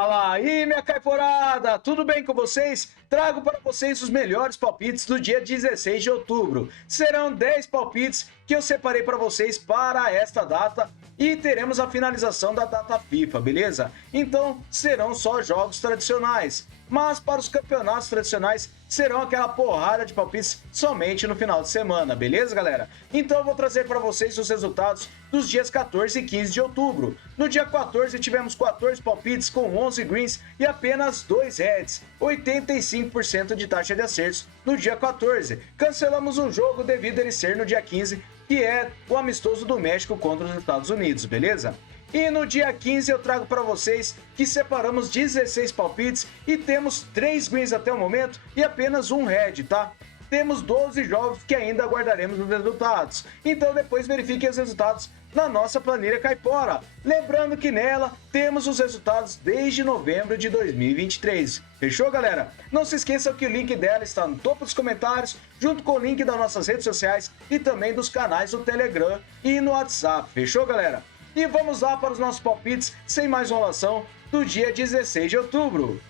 Fala aí, minha caiporada! Tudo bem com vocês? Trago para vocês os melhores palpites do dia 16 de outubro. Serão 10 palpites que eu separei para vocês para esta data e teremos a finalização da data FIFA, beleza? Então, serão só jogos tradicionais. Mas para os campeonatos tradicionais, serão aquela porrada de palpites somente no final de semana, beleza, galera? Então eu vou trazer para vocês os resultados dos dias 14 e 15 de outubro. No dia 14 tivemos 14 palpites com 11 greens e apenas 2 reds, 85% de taxa de acertos no dia 14. Cancelamos um jogo devido a ele ser no dia 15, que é o amistoso do México contra os Estados Unidos, beleza? E no dia 15 eu trago para vocês que separamos 16 palpites e temos 3 greens até o momento e apenas um red, tá? Temos 12 jogos que ainda aguardaremos os resultados. Então depois verifiquem os resultados na nossa planilha Caipora. Lembrando que nela temos os resultados desde novembro de 2023. Fechou, galera? Não se esqueçam que o link dela está no topo dos comentários, junto com o link das nossas redes sociais e também dos canais do Telegram e no WhatsApp. Fechou, galera? E vamos lá para os nossos palpites, sem mais enrolação, do dia 16 de outubro.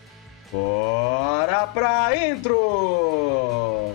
Bora pra intro!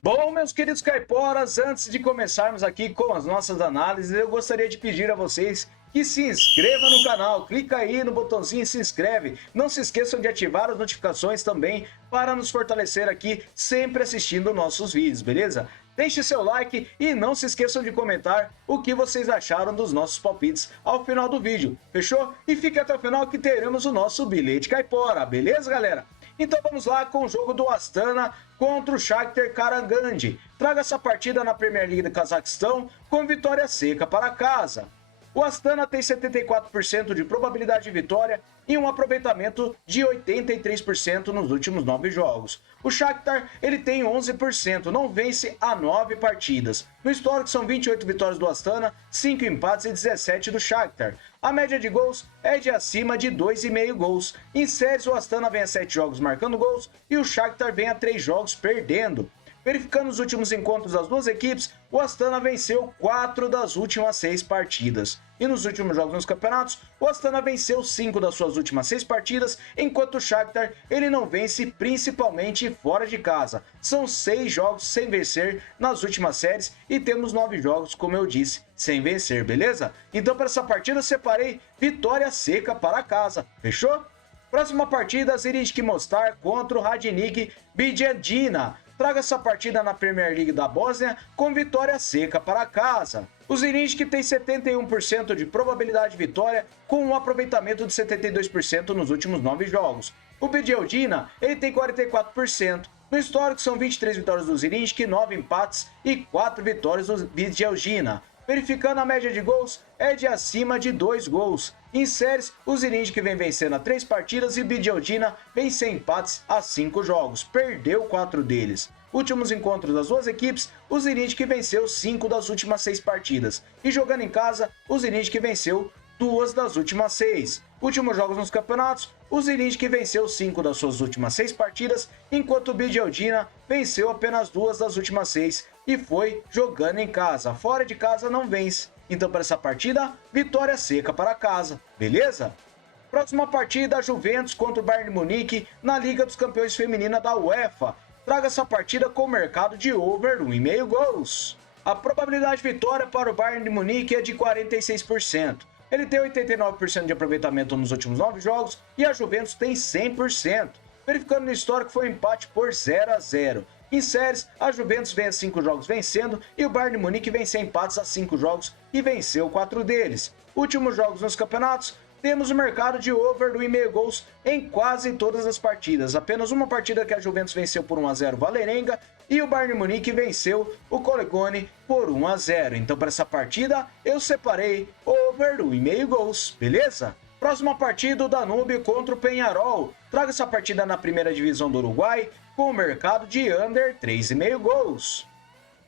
Bom, meus queridos caiporas, antes de começarmos aqui com as nossas análises, eu gostaria de pedir a vocês que se inscreva no canal, clica aí no botãozinho e se inscreve. Não se esqueçam de ativar as notificações também para nos fortalecer aqui, sempre assistindo nossos vídeos, beleza? Deixe seu like e não se esqueçam de comentar o que vocês acharam dos nossos palpites ao final do vídeo, fechou? E fique até o final que teremos o nosso bilhete caipora, beleza, galera? Então vamos lá com o jogo do Astana contra o Shakhtar Karagandhi. Traga essa partida na Premier League do Cazaquistão com vitória seca para casa. O Astana tem 74% de probabilidade de vitória e um aproveitamento de 83% nos últimos 9 jogos. O Shakhtar ele tem 11%, não vence há 9 partidas. No histórico são 28 vitórias do Astana, 5 empates e 17 do Shakhtar. A média de gols é de acima de 2,5 gols. Em séries o Astana vem a 7 jogos marcando gols e o Shakhtar vem a 3 jogos perdendo. Verificando os últimos encontros das duas equipes, o Astana venceu 4 das últimas 6 partidas. E nos últimos jogos nos campeonatos, o Astana venceu 5 das suas últimas 6 partidas, enquanto o Shakhtar ele não vence principalmente fora de casa. São 6 jogos sem vencer nas últimas séries e temos 9 jogos, como eu disse, sem vencer, beleza? Então para essa partida eu separei vitória seca para casa, fechou? Próxima partida, Zrinjski Mostar contra o Radnik Bijeljina. Traga essa partida na Premier League da Bósnia com vitória seca para casa. O Zrinjski tem 71% de probabilidade de vitória com um aproveitamento de 72% nos últimos 9 jogos. O Bijeljina ele tem 44%. No histórico são 23 vitórias do Zrinjski, 9 empates e 4 vitórias do Bijeljina. Verificando a média de gols, é de acima de 2 gols. Em séries, o Zrinjski vem vencendo a 3 partidas e Bijeljina vem sem empates a 5 jogos, perdeu 4 deles. Últimos encontros das duas equipes, o Zrinjski venceu 5 das últimas 6 partidas. E jogando em casa, o Zrinjski venceu 2 das últimas 6. Últimos jogos nos campeonatos, o Zrinjski venceu 5 das suas últimas 6 partidas, enquanto o Bijeljina venceu apenas 2 das últimas 6 e foi jogando em casa. Fora de casa não vence. Então para essa partida, vitória seca para casa, beleza? Próxima partida, Juventus contra o Bayern de Munique na Liga dos Campeões Feminina da UEFA. Traga essa partida com o mercado de over 1,5 gols. A probabilidade de vitória para o Bayern de Munique é de 46%. Ele tem 89% de aproveitamento nos últimos 9 jogos e a Juventus tem 100%. Verificando no histórico, foi um empate por 0-0. Em séries, a Juventus vem a 5 jogos vencendo e o Bayern de Munique vem sem empates a 5 jogos e venceu 4 deles. Últimos jogos nos campeonatos, temos o mercado de over do 1,5 gols em quase todas as partidas. Apenas uma partida que a Juventus venceu por 1-0 o Vålerenga e o Bayern de Munique venceu o Collegone por 1-0. Então para essa partida eu separei over do 1,5 gols, beleza? Próxima partida, o Danúbio contra o Peñarol. Traga essa partida na primeira divisão do Uruguai com o mercado de under 3,5 gols.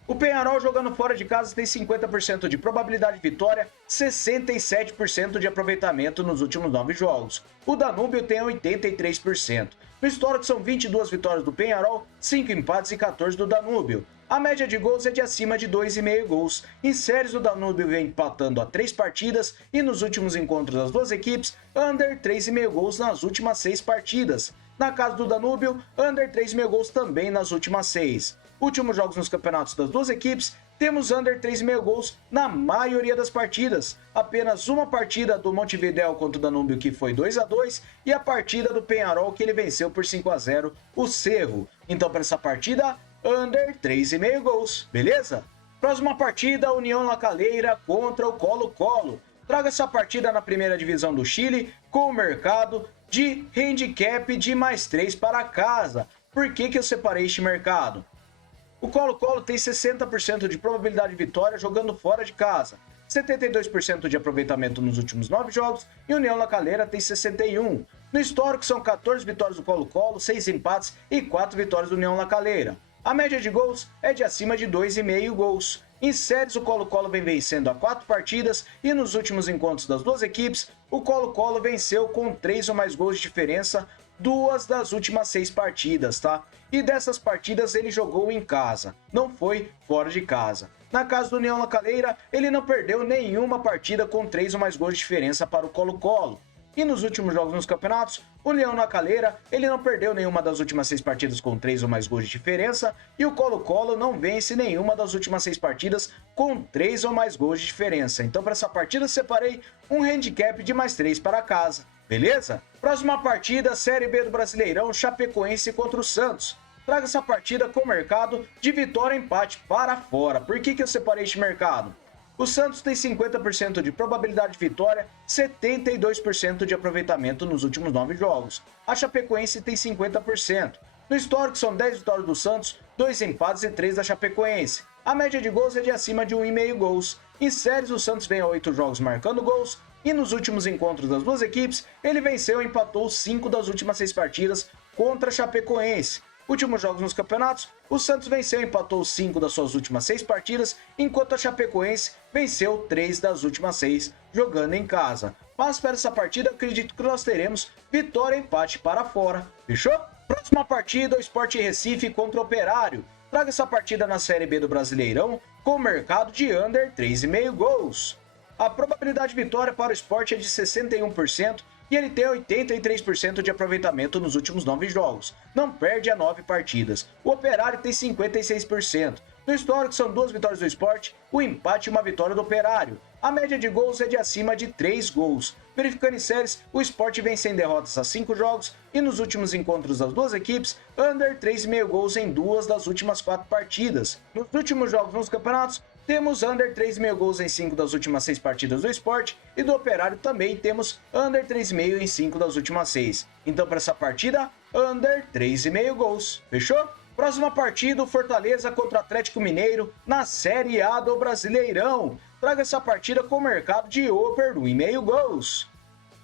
O Peñarol jogando fora de casa tem 50% de probabilidade de vitória, 67% de aproveitamento nos últimos 9 jogos. O Danúbio tem 83%. No histórico são 22 vitórias do Peñarol, 5 empates e 14 do Danúbio. A média de gols é de acima de 2,5 gols. Em séries, o Danúbio vem empatando a 3 partidas e nos últimos encontros das duas equipes, under 3,5 gols nas últimas 6 partidas. Na casa do Danúbio, under 3,5 gols também nas últimas 6. Últimos jogos nos campeonatos das duas equipes, temos under 3,5 gols na maioria das partidas. Apenas uma partida do Montevidéu contra o Danúbio que foi 2-2 e a partida do Penharol que ele venceu por 5-0 o Cerro. Então para essa partida, under 3,5 gols, beleza? Próxima partida, União La Calera contra o Colo-Colo. Traga essa partida na primeira divisão do Chile com o mercado de handicap de mais 3 para casa. Por que eu separei este mercado? O Colo-Colo tem 60% de probabilidade de vitória jogando fora de casa, 72% de aproveitamento nos últimos 9 jogos e o União La Calera tem 61%. No histórico são 14 vitórias do Colo-Colo, 6 empates e 4 vitórias do União La Calera. A média de gols é de acima de 2,5 gols. Em séries, o Colo-Colo vem vencendo há 4 partidas e nos últimos encontros das duas equipes, o Colo-Colo venceu com 3 ou mais gols de diferença 2 das últimas 6 partidas, tá? E dessas partidas ele jogou em casa, não foi fora de casa. Na casa do União La Calera, ele não perdeu nenhuma partida com 3 ou mais gols de diferença para o Colo-Colo. E nos últimos jogos nos campeonatos, o União La Calera, ele não perdeu nenhuma das últimas 6 partidas com 3 ou mais gols de diferença, e o Colo-Colo não vence nenhuma das últimas 6 partidas com 3 ou mais gols de diferença. Então para essa partida eu separei um handicap de mais 3 para casa, beleza? Próxima partida, Série B do Brasileirão, Chapecoense contra o Santos. Traga essa partida com o mercado de vitória e empate para fora. Por que eu separei este mercado? O Santos tem 50% de probabilidade de vitória, 72% de aproveitamento nos últimos 9 jogos. A Chapecoense tem 50%. No histórico são 10 vitórias do Santos, 2 empates e 3 da Chapecoense. A média de gols é de acima de 1,5 gols. Em séries, o Santos vem a 8 jogos marcando gols, e nos últimos encontros das duas equipes, ele venceu e empatou 5 das últimas 6 partidas contra a Chapecoense. Últimos jogos nos campeonatos, o Santos venceu e empatou 5 das suas últimas 6 partidas, enquanto a Chapecoense venceu 3 das últimas 6, jogando em casa. Mas para essa partida, acredito que nós teremos vitória e empate para fora. Fechou? Próxima partida, o Sport Recife contra o Operário. Traga essa partida na Série B do Brasileirão com o mercado de under 3,5 gols. A probabilidade de vitória para o Sport é de 61%, e ele tem 83% de aproveitamento nos últimos 9 jogos. Não perde a 9 partidas. O Operário tem 56%. No histórico são 2 vitórias do Sport, o empate e uma vitória do Operário. A média de gols é de acima de 3 gols. Verificando em séries, o Sport vem sem derrotas a 5 jogos e nos últimos encontros das duas equipes, under 3,5 gols em 2 das últimas 4 partidas. Nos últimos jogos nos campeonatos, temos under 3,5 gols em 5 das últimas 6 partidas do Sport e do Operário também temos under 3,5 em 5 das últimas 6. Então para essa partida, under 3,5 gols. Fechou? Próxima partida, o Fortaleza contra o Atlético Mineiro na Série A do Brasileirão. Traga essa partida com o mercado de over 1,5 gols.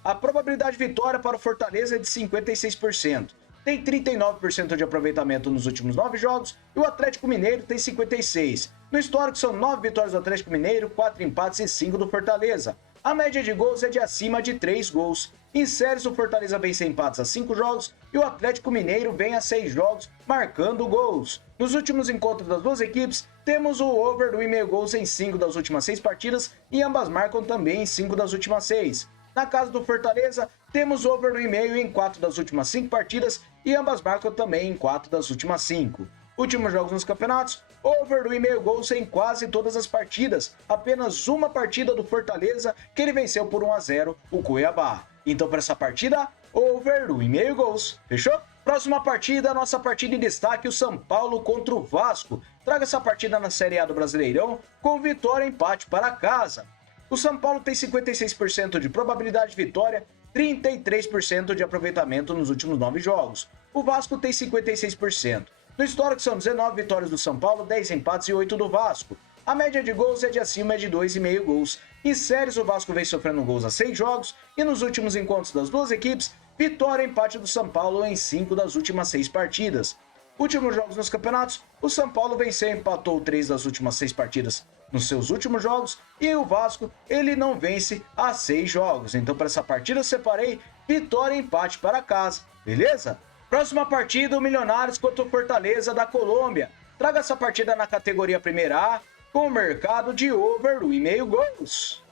A probabilidade de vitória para o Fortaleza é de 56%. Tem 39% de aproveitamento nos últimos 9 jogos e o Atlético Mineiro tem 56%. No histórico são 9 vitórias do Atlético Mineiro, 4 empates e 5 do Fortaleza. A média de gols é de acima de 3 gols. Em séries, o Fortaleza vem sem empates a 5 jogos e o Atlético Mineiro vem a 6 jogos, marcando gols. Nos últimos encontros das duas equipes, temos o over do 1,5 gols em 5 das últimas 6 partidas e ambas marcam também em 5 das últimas 6. Na casa do Fortaleza, temos over do 1,5 em 4 das últimas 5 partidas e ambas marcam também em 4 das últimas 5. Últimos jogos nos campeonatos, over do 1,5 gols em quase todas as partidas. Apenas uma partida do Fortaleza que ele venceu por 1-0 o Cuiabá. Então para essa partida, over do 1,5 gols. Fechou? Próxima partida, nossa partida em destaque, o São Paulo contra o Vasco. Traga essa partida na Série A do Brasileirão com vitória e empate para casa. O São Paulo tem 56% de probabilidade de vitória, 33% de aproveitamento nos últimos 9 jogos. O Vasco tem 56%. No histórico são 19 vitórias do São Paulo, 10 empates e 8 do Vasco. A média de gols é de acima de 2,5 gols. Em séries, o Vasco vem sofrendo gols a 6 jogos e nos últimos encontros das duas equipes, vitória e empate do São Paulo em 5 das últimas 6 partidas. Últimos jogos nos campeonatos, o São Paulo venceu e empatou 3 das últimas 6 partidas nos seus últimos jogos e o Vasco, ele não vence há 6 jogos. Então para essa partida eu separei vitória e empate para casa, beleza? Próxima partida, o Milionários contra o Fortaleza da Colômbia. traga essa partida na categoria Primeira A com o mercado de over 1,5 gols.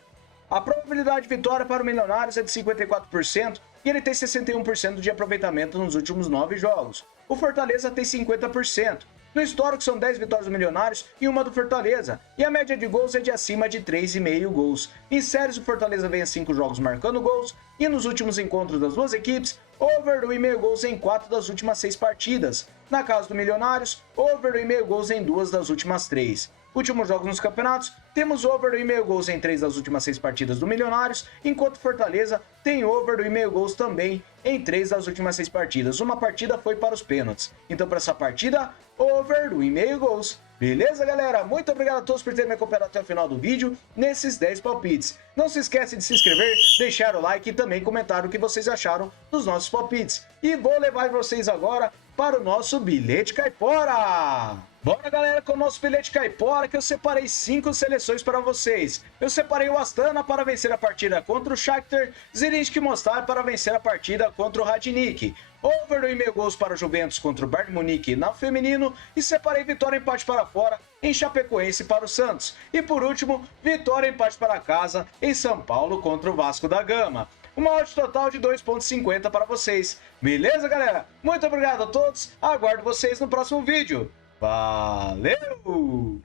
A probabilidade de vitória para o Milionários é de 54% e ele tem 61% de aproveitamento nos últimos 9 jogos. O Fortaleza tem 50%. No histórico são 10 vitórias do Milionários e uma do Fortaleza, e a média de gols é de acima de 3,5 gols. Em séries, o Fortaleza vem a 5 jogos marcando gols, e nos últimos encontros das duas equipes, over 1,5 gols em 4 das últimas 6 partidas. Na casa do Milionários, over 1,5 gols em 2 das últimas 3. Últimos jogos nos campeonatos, temos over 1,5 gols em 3 das últimas 6 partidas do Milionários, enquanto Fortaleza tem over 1,5 gols também em 3 das últimas 6 partidas. Uma partida foi para os pênaltis. Então, para essa partida, over 1,5 gols. Beleza, galera? Muito obrigado a todos por terem me acompanhado até o final do vídeo nesses 10 palpites. Não se esquece de se inscrever, deixar o like e também comentar o que vocês acharam dos nossos palpites. E vou levar vocês agora para o nosso bilhete caipora. Bora, galera, com o nosso bilhete caipora, que eu separei 5 seleções para vocês. Eu separei o Astana para vencer a partida contra o Shakhtar, Zrinjski Mostar para vencer a partida contra o Radnik, over 1,5 gols para o Juventus contra o Bayern Munique no feminino e separei vitória e empate para fora em Chapecoense para o Santos. E por último, vitória e empate para casa em São Paulo contra o Vasco da Gama. Uma odd total de 2,50 para vocês. Beleza, galera? Muito obrigado a todos. Aguardo vocês no próximo vídeo. Valeu!